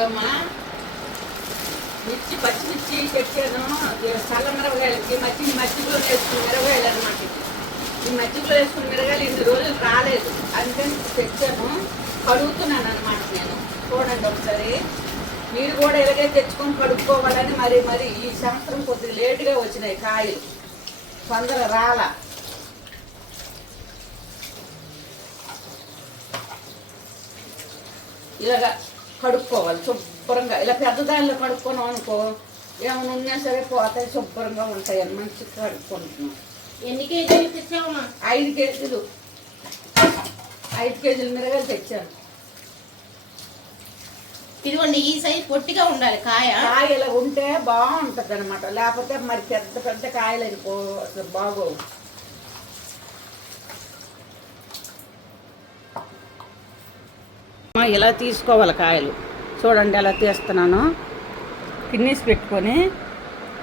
అమ్మా మిర్చి పచ్చిమిర్చి పెట్టాను చల్ల మిరపకాయలకి మచ్చి మచ్చిలో వేసుకుని మిరపకాయలు అనమాట ఈ మచ్చిలో వేసుకుని మిరగాయలు ఇన్ని రోజులు రాలేదు. అందుకని తెచ్చాను. కడుగుతున్నాను అనమాట నేను. చూడండి ఒకసారి. మీరు కూడా ఇలాగే తెచ్చుకొని కడుక్కోవాలని మరి మరి ఈ సంవత్సరం కొద్దిగా లేటుగా వచ్చినాయి కాయలు. తొందర రాలా. ఇలాగా కడుక్కోవాలి శుభ్రంగా. ఇలా పెద్ద దానిలో కడుక్కున్నాం అనుకో ఏమైనా ఉన్నా సరే పోతాయి శుభ్రంగా ఉంటాయి అని మంచిగా కడుక్కుంటున్నాం. ఎన్ని కేజీలు తెచ్చావమ్మా ఐదు కేజీలు. ఐదు కేజీలు మిరగాయలు తెచ్చాను. ఇదిగోండి ఈ సైజ్ పొట్టిగా ఉండాలి కాయ. కాయ ఇలా ఉంటే బాగుంటుంది అనమాట లేకపోతే మరి పెద్ద పెద్ద కాయలు అయిపో బాగోవు. ఇలా తీసుకోవాలి కాయలు. చూడండి ఎలా తీస్తున్నాను. పిన్నిసి పెట్టుకొని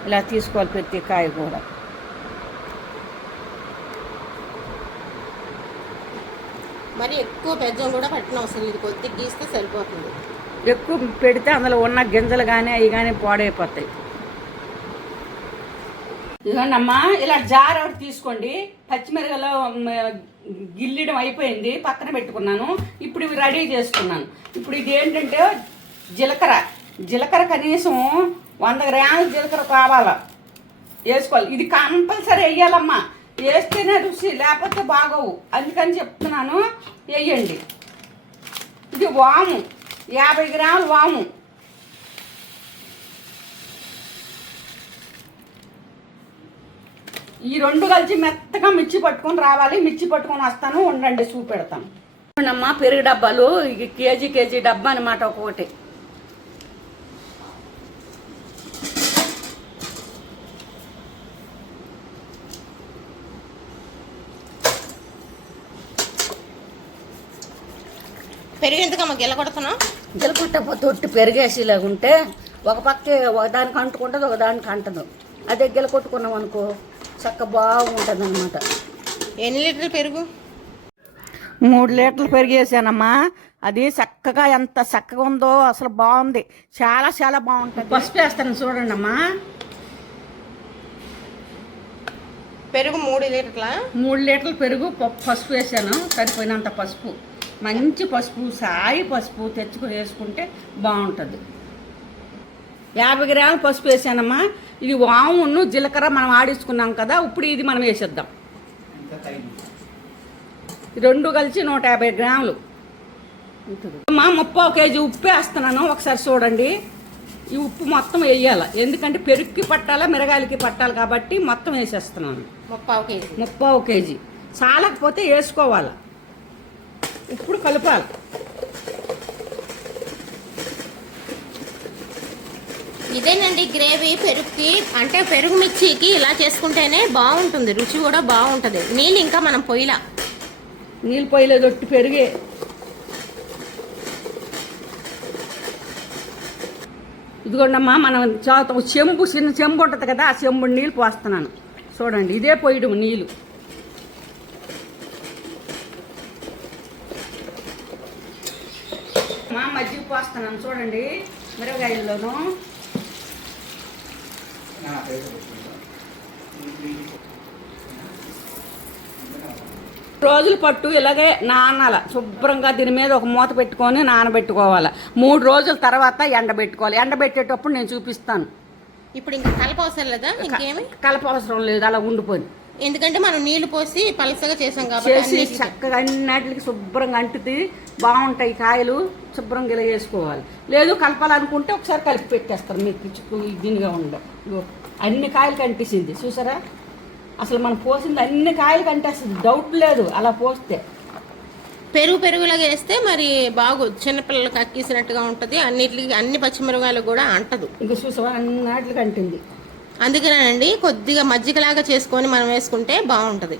ఇలా తీసుకోవాలి ప్రతి కాయ కూడా. మరి ఎక్కువ పెద్దం కూడా పట్టిన అవసరం లేదు. కొద్దిగా గీస్తే సరిపోతుంది. ఎక్కువ పెడితే అందులో ఉన్న గింజలు కానీ అవి కానీ పాడైపోతాయి. ఇదిగోండమ్మా ఇలా జార్ ఒకటి తీసుకోండి. పచ్చిమిరగలో గిల్లడం అయిపోయింది పక్కన పెట్టుకున్నాను. ఇప్పుడు ఇవి రెడీ చేసుకున్నాను. ఇప్పుడు ఇది ఏంటంటే జీలకర్ర. జీలకర్ర కనీసం వంద గ్రాముల జీలకర్ర కావాలా? వేసుకోవాలి. ఇది కంపల్సరీ వేయాలమ్మా. వేస్తేనే రుచి లేకపోతే బాగోవు. అందుకని చెప్తున్నాను వేయండి. ఇది వాము. యాభై గ్రాములు వాము. ఈ రెండు కలిసి మెత్తగా మిర్చి పట్టుకొని రావాలి. మిర్చి పట్టుకొని వస్తాను. ఉండండి చూపెడతాను. అమ్మా పెరుగు డబ్బాలు. ఇది కేజీ కేజీ డబ్బా అనమాట ఒక్కొక్కటి. పెరుగు ఎందుకమ్మా? గిల్ల కొడుతున్నావు? గిలకొట్ట తొట్టి పెరిగేసేలాగా ఉంటే ఒక పక్క ఒక దానికి అంటుకుంటుంది ఒక దానికి అంటదు. అదే గిలకొట్టుకున్నాం అనుకో. చక్క బాగుంటుంది అనమాట ఎన్ని లీటర్ల పెరుగు? మూడు లీటర్లు పెరిగేసానమ్మా అది చక్కగా ఎంత చక్కగా ఉందో అసలు బాగుంది. చాలా చాలా బాగుంటుంది. పసుపు వేస్తాను చూడండి అమ్మా పెరుగు మూడు లీటర్ల? మూడు లీటర్లు పెరుగు పసుపు వేసాను. సరిపోయినంత పసుపు. మంచి పసుపు సాయి పసుపు తెచ్చుకొని వేసుకుంటే బాగుంటుంది. యాభై గ్రాములు పసుపు వేసానమ్మా. ఇది వామును జీలకర్ర మనం ఆడించుకున్నాం కదా ఇప్పుడు ఇది మనం వేసేద్దాం. రెండు కలిసి నూట యాభై గ్రాములు. అమ్మా ముప్పై కేజీ ఉప్పు వేస్తున్నాను ఒకసారి చూడండి. ఈ ఉప్పు మొత్తం వేయాలి. ఎందుకంటే పెరుగుకి పట్టాలా మిరగాయలకి పట్టాలి కాబట్టి మొత్తం వేసేస్తున్నాను. ముప్పావు కేజీ. ముప్పై కేజీ. చాలకపోతే వేసుకోవాలి. ఇప్పుడు కలపాలి. ఇదేనండి గ్రేవీ పెరుగుకి అంటే పెరుగు మిర్చికి ఇలా చేసుకుంటేనే బాగుంటుంది. రుచి కూడా బాగుంటుంది. నీళ్ళు ఇంకా మనం పొయ్యిలా. నీళ్ళు పొయ్యిలో దొట్టి పెరిగే. ఇదిగోండమ్మా మనం చా- చెంబు చిన్న చెంబు ఉంటుంది కదా ఆ చెంబు నీళ్ళు పోస్తున్నాను. చూడండి ఇదే పోయడం నీళ్ళు. మా మజ్జిగ పోస్తున్నాను చూడండి మిరగాయల్లోనూ రోజులు పట్టు ఇలాగే నానాల. శుభ్రంగా దీని మీద ఒక మూత పెట్టుకొని నానబెట్టుకోవాలి. మూడు రోజుల తర్వాత ఎండబెట్టుకోవాలి ఎండబెట్టేటప్పుడు నేను చూపిస్తాను. ఇప్పుడు ఇంకా కలప అవసరం లేదా? ఇంకేమి? కలప అవసరం లేదు. అలా ఉండిపోయి ఎందుకంటే మనం నీళ్ళు పోసి పలసగా చేసాం కాబట్టి చేసి చక్కగా అన్నిటికి శుభ్రంగా అంటుతుంది బాగుంటాయి కాయలు శుభ్రంగా ఇలా వేసుకోవాలి. లేదు కలపాలనుకుంటే ఒకసారి కలిపి పెట్టేస్తారు మీకు పిచ్చుకు దీనిగా ఉండవు అన్ని కాయలు కనిపిస్తుంది చూసారా? అసలు మనం పోసింది అన్ని కాయలు కంటేస్తుంది డౌట్ లేదు అలా పోస్తే. పెరుగు పెరుగులాగా వేస్తే మరి బాగోదు చిన్నపిల్లలకి అక్కేసినట్టుగా ఉంటుంది అన్నిటికి అన్ని పచ్చిమిరకాయలు కూడా అంటదు. ఇంక చూసావా అన్నిటికి కంటింది అందుకేనండి కొద్దిగా మజ్జిగలాగా చేసుకొని మనం వేసుకుంటే బాగుంటుంది.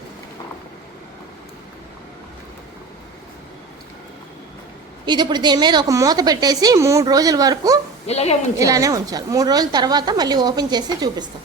ఇది ఇప్పుడు దీని మీద ఒక మూత పెట్టేసి మూడు రోజుల వరకు ఇలానే ఉంచాలి. మూడు రోజుల తర్వాత మళ్ళీ ఓపెన్ చేసి చూపిస్తాం.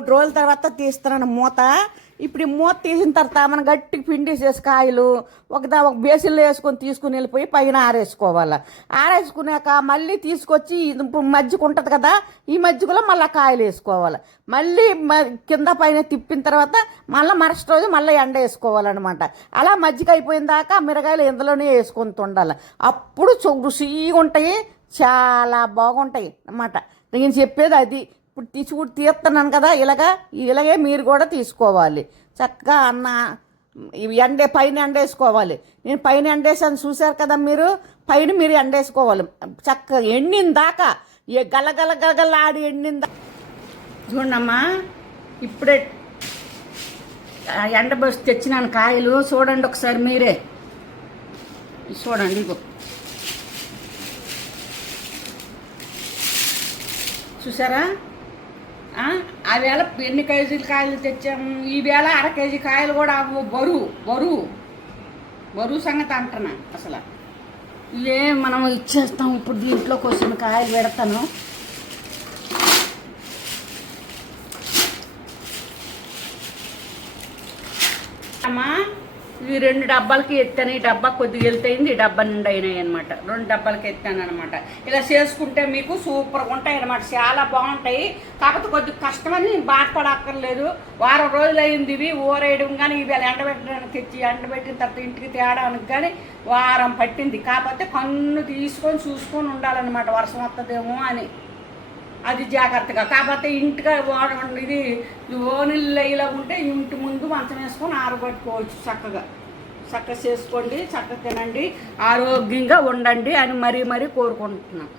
మూడు రోజుల తర్వాత తీస్తున్నాను మూత. ఇప్పుడు ఈ మూత తీసిన తర్వాత మనం గట్టిగా పిండేసేసి కాయలు ఒకదా ఒక బేసిన్లో వేసుకొని తీసుకుని వెళ్ళిపోయి పైన ఆరేసుకోవాలి. ఆరేసుకున్నాక మళ్ళీ తీసుకొచ్చి ఇప్పుడు మజ్జిగ ఉంటుంది కదా ఈ మజ్జిగలో మళ్ళీ కాయలు వేసుకోవాలి. మళ్ళీ మ- కింద పైన తిప్పిన తర్వాత మళ్ళీ మరుసటి రోజు మళ్ళీ ఎండ వేసుకోవాలన్నమాట. అలా మజ్జిగ అయిపోయిన దాకా మిరగాయలు ఇందులోనే వేసుకొని ఉండాలి అప్పుడు రుచిగా ఉంటాయి చాలా బాగుంటాయి అన్నమాట. నేను చెప్పేది అది. ఇప్పుడు తీసి కూడా తీస్తున్నాను కదా ఇలాగా ఇలాగే మీరు కూడా తీసుకోవాలి. చక్కగా అన్న ఇవి ఎండే పైన ఎండేసుకోవాలి. నేను పైన ఎండేసాను చూశారు కదా మీరు? పైన మీరు ఎండేసుకోవాలి. చక్కగా ఎండిన దాకా ఏ గలగల గలగల ఆడి ఎండిన దాకా చూడమ్మా ఇప్పుడే ఆ ఎండబోసి తెచ్చినాను కాయలు. చూడండి ఒకసారి మీరే. చూడండి ఇగో. చూసారా? ఆ, వేళ ఎన్ని కేజీలు కాయలు తెచ్చాము ఈ వేళ అర కేజీ కాయలు కూడా అవ్వు. బరువు బరువు బరువు సంగతి అంటున్నా అసలు. ఇవే మనం ఇచ్చేస్తాం. ఇప్పుడు దీంట్లో కొంచెం కాయలు పెడతాను. అమ్మా ఇవి రెండు డబ్బాలకి ఎత్తాను ఈ డబ్బా కొద్దిగా వెళ్తాయింది ఈ డబ్బా నిండా అయినాయి అనమాట రెండు డబ్బాలకి ఎత్తాను అనమాట ఇలా చేసుకుంటే మీకు సూపర్గా ఉంటాయి అనమాట చాలా బాగుంటాయి. కాకపోతే కొద్దిగా కష్టమని బాధపడక్కర్లేదు. వారం రోజులు అయింది ఇవి ఊరేయడం కానీ ఇవి ఎండబెట్టడానికి తెచ్చి ఎండబెట్టిన తర్వాత ఇంటికి తేడానికి కానీ వారం పట్టింది. కాకపోతే కన్ను తీసుకొని చూసుకొని ఉండాలన్నమాట. వర్షం వస్తుందేమో అని. అది జాగ్రత్తగా. కాకపోతే ఇంటిగా ఇది ఓనిళ్ళు ఇలా ఉంటే ఇంటి ముందు మంచం వేసుకొని ఆరబెట్టుకోవచ్చు చక్కగా. చక్కగా చేసుకోండి చక్కగా తినండి ఆరోగ్యంగా ఉండండి అని మరీ మరీ కోరుకుంటున్నాను